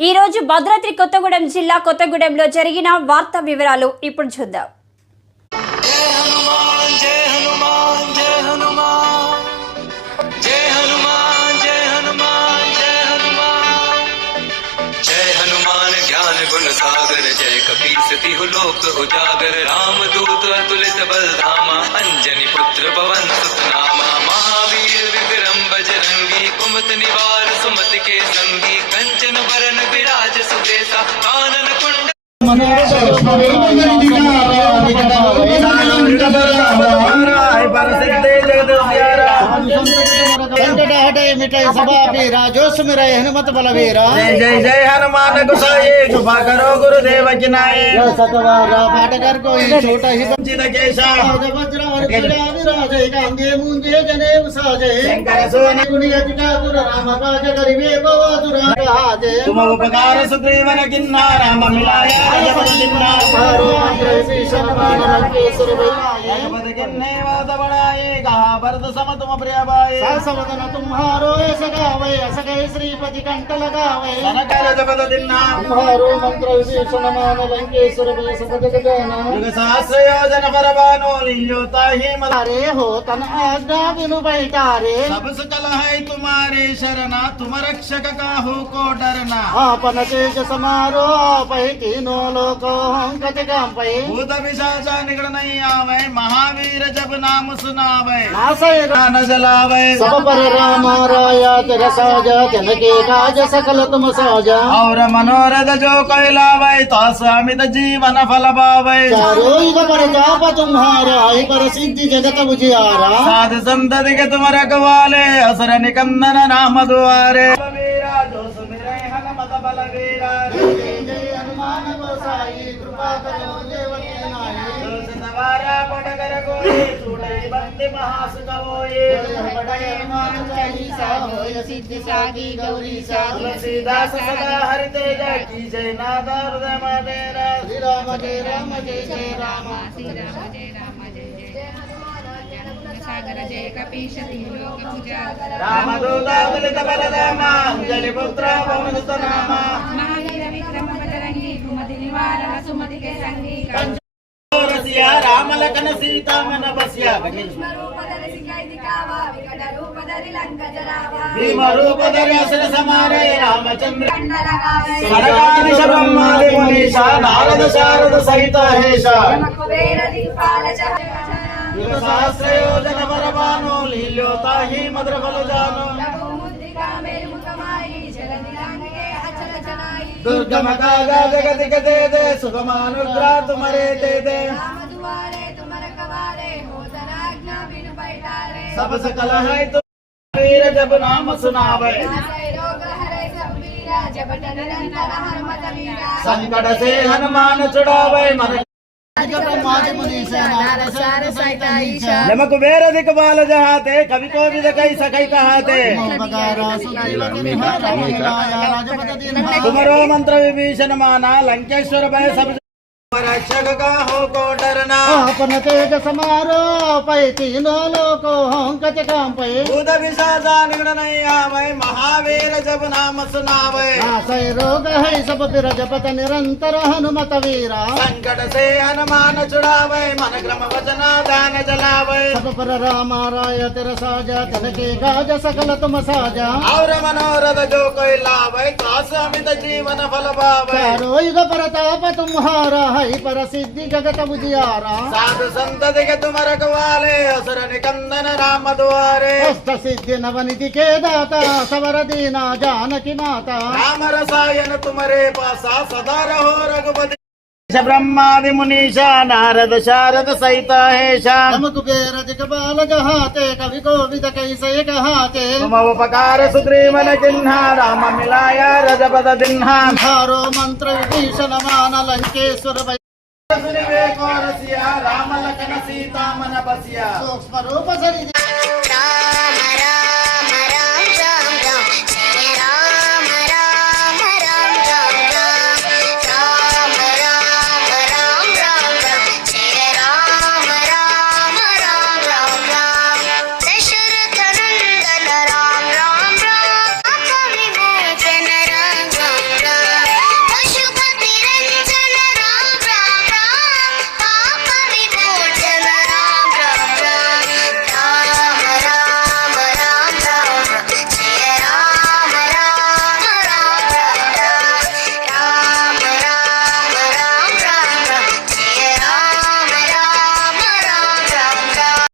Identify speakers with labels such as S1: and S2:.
S1: ఈ రోజు భద్రాద్రి కొత్తగూడెం జిల్లా కొత్తగూడెంలో జరిగిన వార్తా వివరాలు ఇప్పుడు చూద్దాం
S2: जय हनुमान जय हनुमान जय हनुमान जय हनुमान जय हनुमान जय हनुमान ज्ञान गुण सागर जय कपीस तिहु लोक उजागर राम दूत अतुलित बलधामा अंजनी पुत्र पवन सुत नामा महावीर विक्रम बजरंगी कुमत निवार सुमति के संगी कंचन बरन विराज सुबेसा कानन कुंड
S3: संकट हटे मिटे सबा पीरा जो सुमिरै हनुमत बलवीरा
S4: जय जय जय हनुमान गुसाए कृपा करो गुरुदेव की नाए
S3: सतवारा पाटकर कोई छोटा ही
S4: चित केशा
S3: वज्र और पीड़ा विराजय गांगे मुंजे जने साजय
S4: शंकर सोन
S3: गुणी अतिका तुर राम काज करिवे बवादुर हाजे
S4: तुम उपकार सुग्रीवन किन्ना राम मिलाया जपत जिन्ना
S3: मारो मंत्र भीषण मान लंकेश्वर भैया
S4: जपत किन्ने वाद बढ़ाए कहा भरत सम तुम प्रिय भाई
S3: सवदन तुम्हारो
S4: శ్రీపతి కంటలగా మంత్ర
S3: విశేషణమాన లంకేశ్వర సహస్రయోజన పరవానో నియోతాహి మరే హో తన
S4: ఆజ్ఞా విను బైటారే సబ్ సకల మహావీర జప నామ
S3: సునావై రామ तीनों लोको हम कति काम पै
S4: भूत पिशाचा निकट नहीं आवे महावीर जब नाम सुनावे
S3: नासय
S4: न जलावे
S3: सब पर राम राया तेरा साजा जनके काज सकल तुम साजा
S4: और मनोरथ जो कोई लावे तो स्वामित जीवन फल पावे
S3: चारो युग पर जाप तुम्हारा ही पर सिद्धि जगत बुझियारा
S4: साध संतति के तुम रखवाले असुर निकंदन नाम दुआरे बलवीरा जो सुमिरै हनुमत बलवीरा
S3: जय जय हनुमान गोसाई कृपा करो भक्ति महासुखोये सिद्ध सागी गौरी सागी
S4: तुलसीदास सदा हरिते जय की जय नादा हृदय मदेरा
S3: श्री राम जय राम जय जय राम
S5: श्री राम जय राम जय जय सागर जय कपीश लोक
S4: पूजा रामदूता दलित बलदामा अंजलि पुत्र पवनसुत नामा
S5: महावीर विक्रम बजरंगी कुमति निवारण सुमति के संगी
S4: कंच రామ లఖన సీత మన బస్య భీమ రూప దర్శన సమారే రామచంద్ర. సరగాదిశ బ్రహ్మాది మునీష నారద శారద సహిత హేష యుగ సహస్ర యోజన పరమాను లీల్యోతాహి మధుర దుర్గమ కాగా జగతి గదే దే कुवारे तुमर कवारे हो जरा आज्ञा बिन बैठारे सब सकल है तो वीर जब नाम सुनावे रोग हरे सब वीरा जब
S3: निरंतर हर मत वीरा संकट से हनुमान छुड़ावे मन
S4: नमक वेर दिख बाल जहाते कवि को भी दकई सकई कहाते
S3: तुम्हारो
S4: मंत्र विभीषण माना लंकेश्वर भय सब
S3: आपन तेज समारो पै तीनों लोको हम कच काम पै
S4: भूत विशाचा निगड़ नहीं आवे महावीर जब नाम सुनावे
S3: आशय रोग है सब फिर जपत निरंतर हनुमत वीरा
S4: संकट से हनुमान छुड़ावे मन क्रम वचन दान जलावे
S3: सब पर राम राय तेरा साजा तन के काज सकल तुम साजा
S4: और मनोरथ जो कोई लावे तो अमित जीवन फल पावे
S3: चारो युग प्रताप तुम्हारा है पर सिद्धि जगत बुझियारा
S4: साधु संतति के तुम रखवाले असुर निकंदन राम द्वारे
S3: अष्ट सिद्धि नवनिधि के दाता सवर दीना जानकी माता
S4: राम रसायन तुम्हारे पासा सदा रहो रघुपति ब्रह्मादि मुनीषा नारद शारद सहित हेशा
S3: हम कुबेर दिगबाल जहाते कवि को विद कैसे कहाते
S4: तुम उपकार सुग्रीवन चिन्हा राम मिलाया रजपद दिन्हा
S3: हारो मंत्र विभीषण मान लंकेश्वर भय
S4: सुनिवे को रसिया राम लखन सीता मन बसिया
S3: सूक्ष्म रूप सरि
S6: राम राम